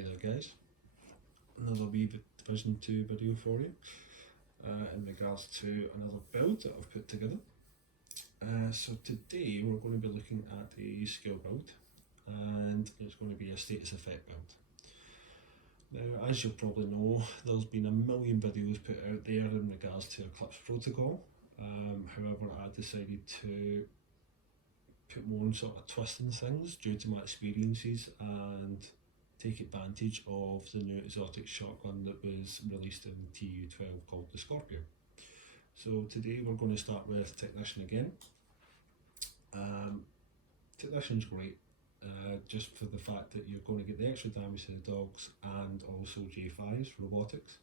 Hey there guys, another wee Division 2 video for you in regards to another build that I've put together. So today we're going to be looking at a skill build, and it's going to be a status effect build. Now, as you'll probably know, there's been a million videos put out there in regards to Eclipse protocol. However, I decided to put more on sort of twisting things due to my experiences and take advantage of the new exotic shotgun that was released in TU12 called the Scorpio. So today we're going to start with Technician again. Technician's great, just for the fact that you're going to get the extra damage to the dogs and also J5's robotics.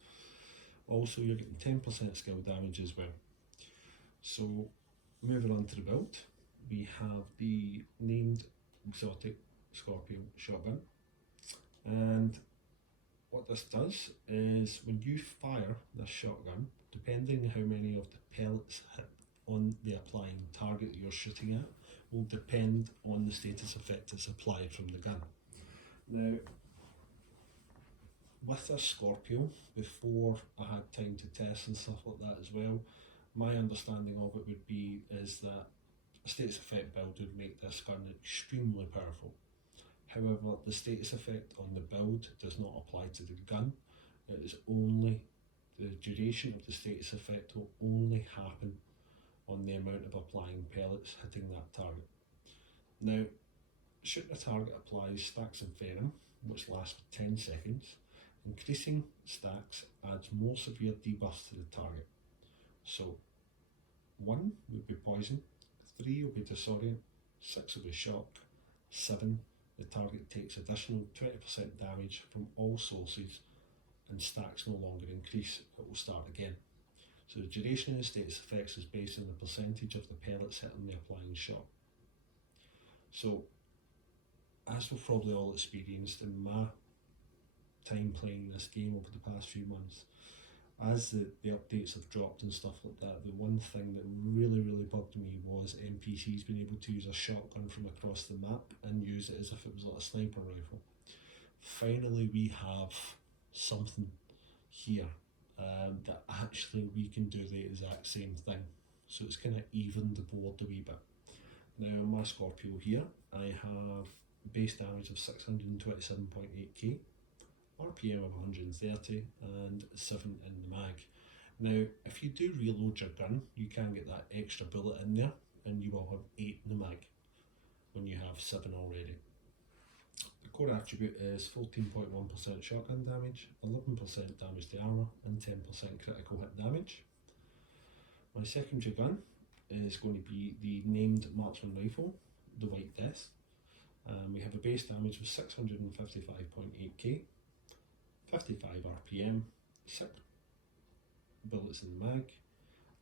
Also you're getting 10% skill damage as well. So moving on to the build, we have the named exotic Scorpio shotgun. And what this does is when you fire this shotgun, depending how many of the pellets hit on the applying target that you're shooting at will depend on the status effect that's applied from the gun. Now, with this Scorpio, before I had time to test and stuff like that as well, my understanding of it would be is that a status effect build would make this gun extremely powerful. However, the status effect on the build does not apply to the gun. It is only, the duration of the status effect will only happen on the amount of applying pellets hitting that target. Now, shooting a target applies stacks of venom, which lasts for 10 seconds. Increasing stacks adds more severe debuffs to the target. So, 1 would be poison, 3 will be disorient, 6 will be shock, 7 the target takes additional 20% damage from all sources, and stacks no longer increase, it will start again. So the duration of the status effects is based on the percentage of the pellets hitting the applying shot. So, as we've probably all experienced in my time playing this game over the past few months, as the updates have dropped and stuff like that, the one thing that really bugged me was NPCs being able to use a shotgun from across the map and use it as if it was like a sniper rifle. Finally we have something here that actually we can do the exact same thing. So it's kind of evened the board a wee bit. Now my Scorpio here, I have base damage of 627.8k. RPM of 130 and 7 in the mag. Now, if you do reload your gun, you can get that extra bullet in there, and you will have 8 in the mag when you have 7 already. The core attribute is 14.1% shotgun damage, 11% damage to armour, and 10% critical hit damage. My secondary gun is going to be the named marksman rifle, the White Death. We have a base damage of 655.8k. 55 RPM, 6 bullets in the mag.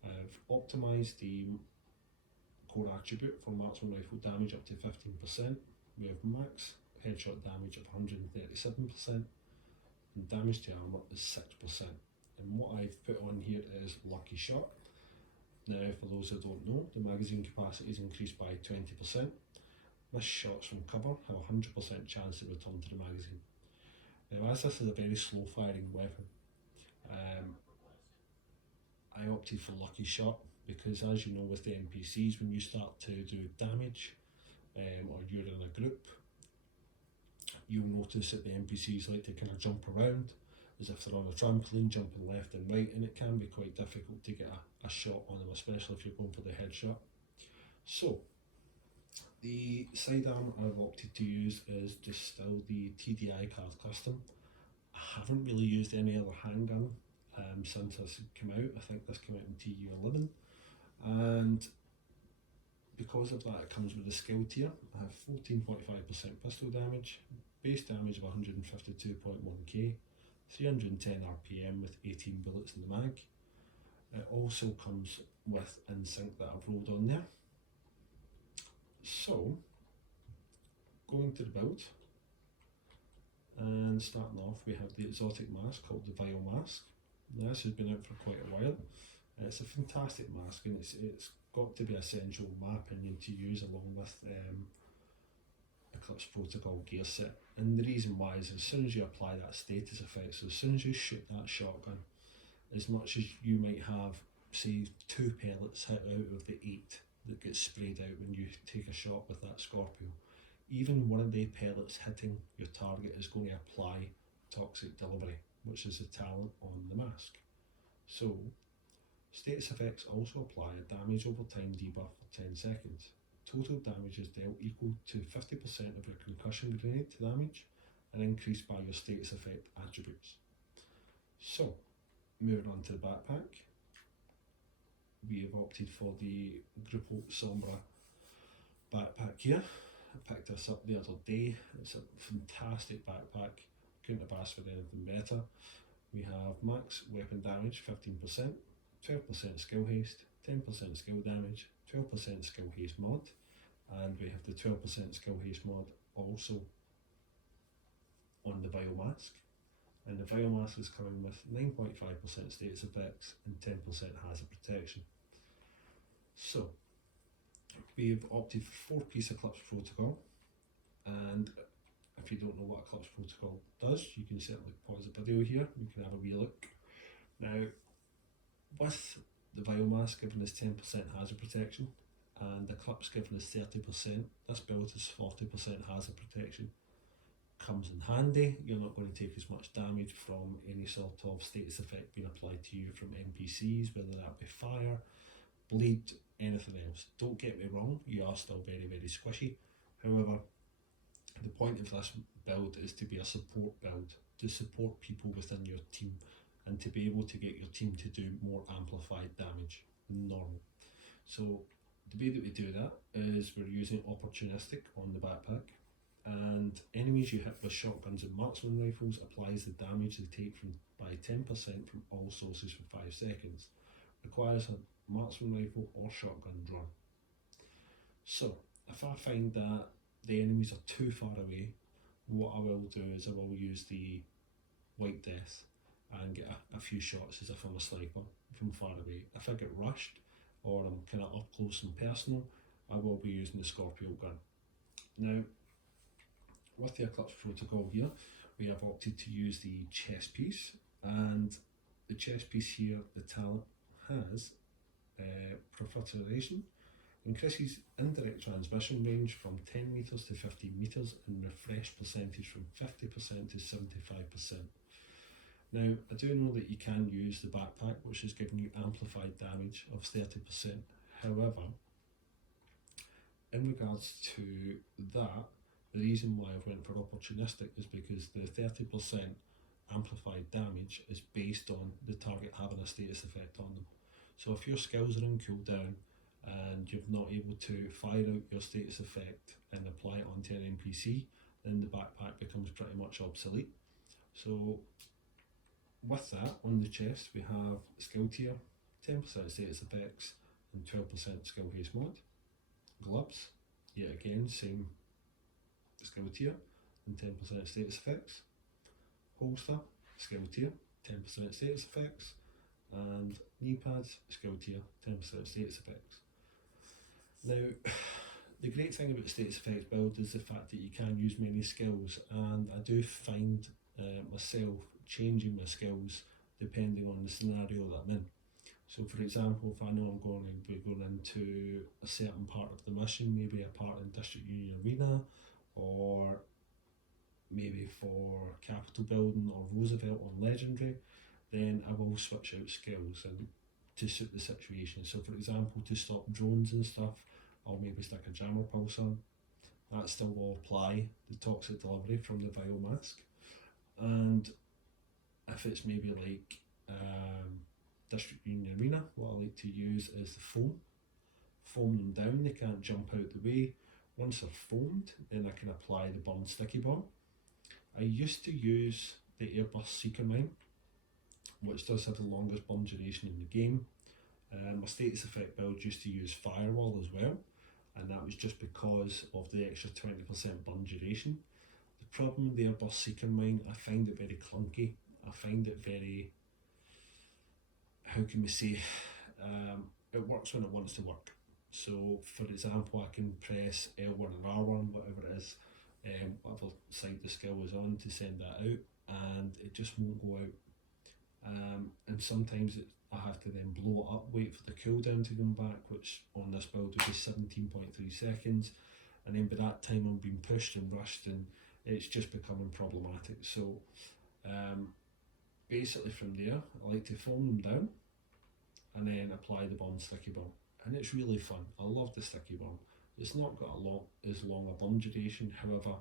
I've optimised the core attribute for marksman rifle damage up to 15%. We have max headshot damage of 137%, and damage to armour is 6%. And what I've put on here is lucky shot. Now, for those who don't know, the magazine capacity is increased by 20%. Missed shots from cover have a 100% chance to return to the magazine. Now, as this is a very slow firing weapon, I opted for lucky shot because, as you know, with the NPCs, when you start to do damage or you're in a group, you'll notice that the NPCs like to kind of jump around as if they're on a trampoline, jumping left and right, and it can be quite difficult to get a shot on them, especially if you're going for the headshot. So, the sidearm I've opted to use is just still the TDI card custom. I haven't really used any other handgun since this came out. I think this came out in TU11, and because of that it comes with a skill tier. I have 14.5% pistol damage, base damage of 152.1k, 310 RPM with 18 bullets in the mag. It also comes with InSync that I've rolled on there. So, going to the build, and starting off we have the exotic mask called the Vile Mask. Now, this has been out for quite a while. It's a fantastic mask, and it's got to be essential in my opinion to use along with Eclipse Protocol gear set. And the reason why is as soon as you apply that status effect, so as soon as you shoot that shotgun, as much as you might have, say, 2 pellets hit out of the 8 that gets sprayed out when you take a shot with that Scorpio, even one of the pellets hitting your target is going to apply toxic delivery, which is the talent on the mask. So, status effects also apply a damage over time debuff for 10 seconds. Total damage is dealt equal to 50% of your concussion grenade damage and increased by your status effect attributes. So, moving on to the backpack, we have opted for the Grupo Sombra backpack here. I picked this up the other day. It's a fantastic backpack. Couldn't have asked for anything better. We have max weapon damage 15%, 12% skill haste, 10% skill damage, 12% skill haste mod, and we have the 12% skill haste mod also on the Vial Mask. And the Vial Mask is coming with 9.5% status effects and 10% hazard protection. So, we have opted for 4-piece Eclipse Protocol, and if you don't know what Eclipse Protocol does, you can certainly pause the video here, you can have a wee look. Now, with the Vial Mask giving us 10% hazard protection, and Eclipse giving us 30%, this build is 40% hazard protection. Comes in handy, you're not going to take as much damage from any sort of status effect being applied to you from NPCs, whether that be fire, bleed, anything else. Don't get me wrong, you are still very, very squishy. However, the point of this build is to be a support build, to support people within your team and to be able to get your team to do more amplified damage than normal. So the way that we do that is we're using Opportunistic on the backpack, and enemies you hit with shotguns and marksman rifles applies the damage they take by 10% from all sources for 5 seconds. Requires a marksman rifle or shotgun drawn. So if I find that the enemies are too far away, what I will do is I will use the White Death and get a few shots as if I'm a sniper from far away. If I get rushed or I'm kind of up close and personal, I will be using the Scorpio gun. Now, with the Eclipse Protocol here, we have opted to use the chest piece, and the chest piece here, the talent has Proliferation, increases indirect transmission range from 10 metres to 15 metres and refresh percentage from 50% to 75%. Now, I do know that you can use the backpack, which is giving you amplified damage of 30%. However, in regards to that, the reason why I've went for Opportunistic is because the 30% amplified damage is based on the target having a status effect on them. So if your skills are in cooldown and you're not able to fire out your status effect and apply it onto an NPC, then the backpack becomes pretty much obsolete. So with that, on the chest we have skill tier, 10% status effects and 12% skill haste mod. Gloves, yet again, same skill tier and 10% status effects. Holster, skill tier, 10% status effects. And knee pads, skill tier, 10% status effects. Now, the great thing about status effects build is the fact that you can use many skills, and I do find myself changing my skills depending on the scenario that I'm in. So for example, if I know I'm going to be going into a certain part of the mission, maybe a part in District Union Arena, or maybe for Capital Building or Roosevelt on Legendary, then I will switch out skills and to suit the situation. So for example, to stop drones and stuff, I'll maybe stick a jammer pulse on. That still will apply the toxic delivery from the Vial Mask. And if it's maybe like District Union Arena, what I like to use is the foam. Foam them down, they can't jump out the way. Once they're foamed, then I can apply the burn sticky bomb. I used to use the Airburst Seeker Mine, which does have the longest burn duration in the game. My status effect build used to use Firewall as well, and that was just because of the extra 20% burn duration. The problem with the Airburst Seeker Mine, I find it very clunky. I find it very, how can we say, it works when it wants to work. So for example, I can press L1 or R1, whatever it is, whatever side the skill is on, to send that out, and it just won't go out. And sometimes I have to then blow it up, wait for the cooldown to come back, which on this build would be 17.3 seconds, and then by that time I'm being pushed and rushed, and it's just becoming problematic. So basically from there, I like to foam them down and then apply the burn sticky burn, and it's really fun. I love the sticky burn. It's not got as long a burn duration, however,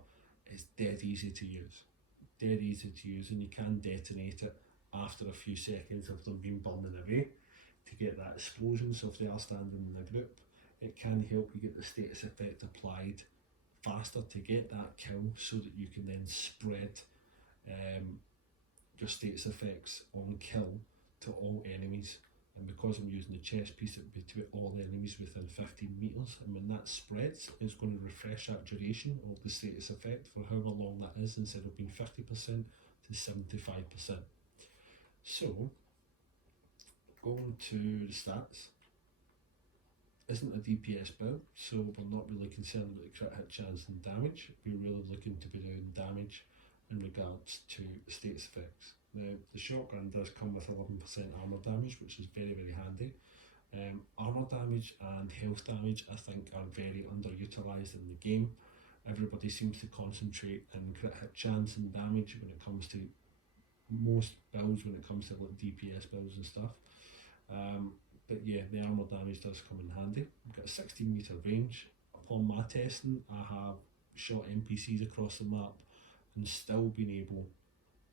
it's dead easy to use. Dead easy to use, and you can detonate it after a few seconds of them being burning away to get that explosion. So if they are standing in a group, it can help you get the status effect applied faster to get that kill, so that you can then spread your status effects on kill to all enemies. And because I'm using the chest piece, it would be to all enemies within 15 metres, and when that spreads, it's going to refresh that duration of the status effect for however long that is, instead of being 50% to 75%. So, going to the stats, isn't a DPS build, so we're not really concerned about the crit hit chance and damage. We're really looking to be doing damage in regards to status effects. Now, the shotgun does come with 11% armour damage, which is very, very handy. Armour damage and health damage, I think, are very underutilised in the game. Everybody seems to concentrate on crit hit chance and damage when it comes to most builds, when it comes to like DPS builds and stuff. But yeah, the armour damage does come in handy. We've got a 16 metre range. Upon my testing, I have shot NPCs across the map and still been able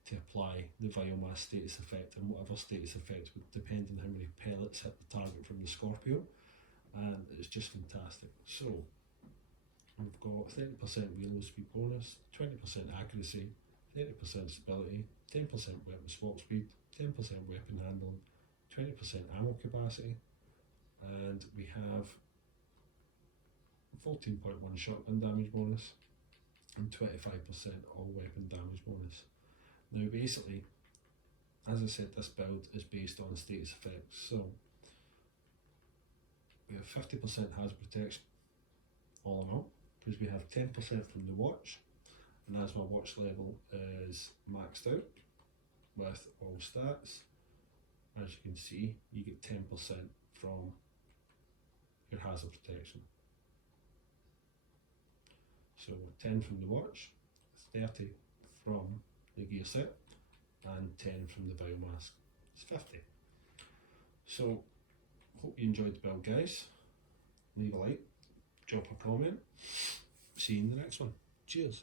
to apply the biomass status effect, and whatever status effect would depend on how many pellets hit the target from the Scorpio, and it's just fantastic. So we've got 30% reload speed bonus, 20% accuracy, 30% stability, 10% weapon swap speed, 10% weapon handling, 20% ammo capacity, and we have 14.1 shotgun damage bonus and 25% all weapon damage bonus. Now basically, as I said, this build is based on status effects, so we have 50% hazard protection all in all, because we have 10% from the watch, and as my watch level is maxed out with all stats, as you can see, you get 10% from your hazard protection. So 10 from the watch, 30 from the gear set, and 10 from the biomask. It's 50. So hope you enjoyed the build, guys. Leave a like, drop a comment. See you in the next one. Cheers.